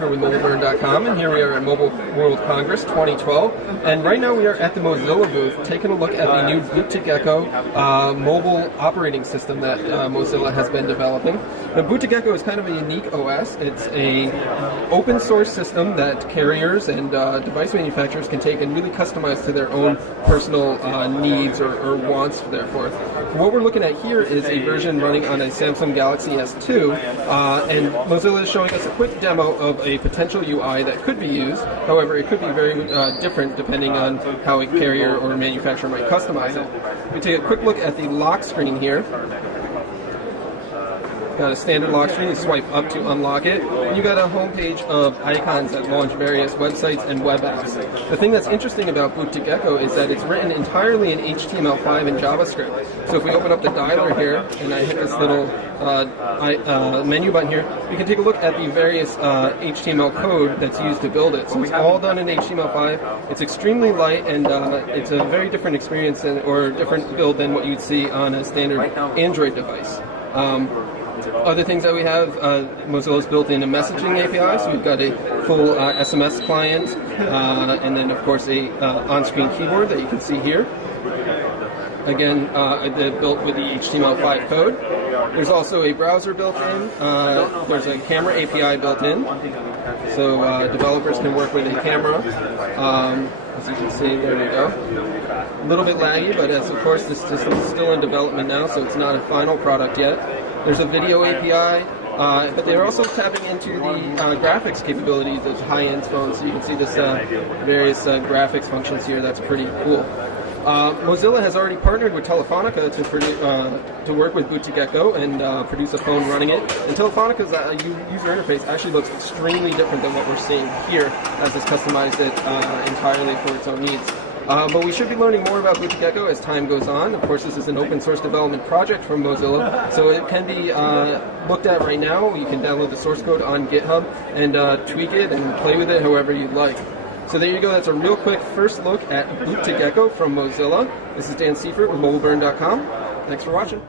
Seifert with MobileBurn.com, and here we are at Mobile World Congress 2012. And right now we are at the Mozilla booth, taking a look at the new Boot2Gecko mobile operating system that Mozilla has been developing. Now, Boot2Gecko is kind of a unique OS. It's an open source system that carriers and device manufacturers can take and really customize to their own personal needs or wants, therefore. What we're looking at here is a version running on a Samsung Galaxy S2, and Mozilla is showing us a quick demo of a potential UI that could be used. However, it could be very different depending on how a carrier or manufacturer might customize it. We take a quick look at the lock screen here. Got a standard lock screen, you swipe up to unlock it, and you got a home page of icons that launch various websites and web apps. The thing that's interesting about Boot2Gecko is that it's written entirely in HTML5 and JavaScript. So if we open up the dialer here, and I hit this little menu button here, we can take a look at the various HTML code that's used to build it. So it's all done in HTML5. It's extremely light, and it's a very different experience or different build than what you'd see on a standard Android device. Other things that we have, Mozilla's built in a messaging API, so we've got a full SMS client, and then of course a on-screen keyboard that you can see here. Again, built with the HTML5 code. There's also a browser built in. There's a camera API built in, so developers can work with a camera. As you can see, there we go. A little bit laggy, but of course this system is still in development now, so it's not a final product yet. There's a video API, but they're also tapping into the graphics capabilities of high-end phones, so you can see this various graphics functions here. That's pretty cool. Mozilla has already partnered with Telefonica to work with Boot2Gecko and produce a phone running it. And Telefonica's user interface actually looks extremely different than what we're seeing here, as it's customized it entirely for its own needs. But we should be learning more about Boot2Gecko as time goes on. Of course, this is an open source development project from Mozilla, so it can be looked at right now. You can download the source code on GitHub and tweak it and play with it however you'd like. So there you go. That's a real quick first look at Boot2Gecko from Mozilla. This is Dan Seifert with MobileBurn.com. Thanks for watching.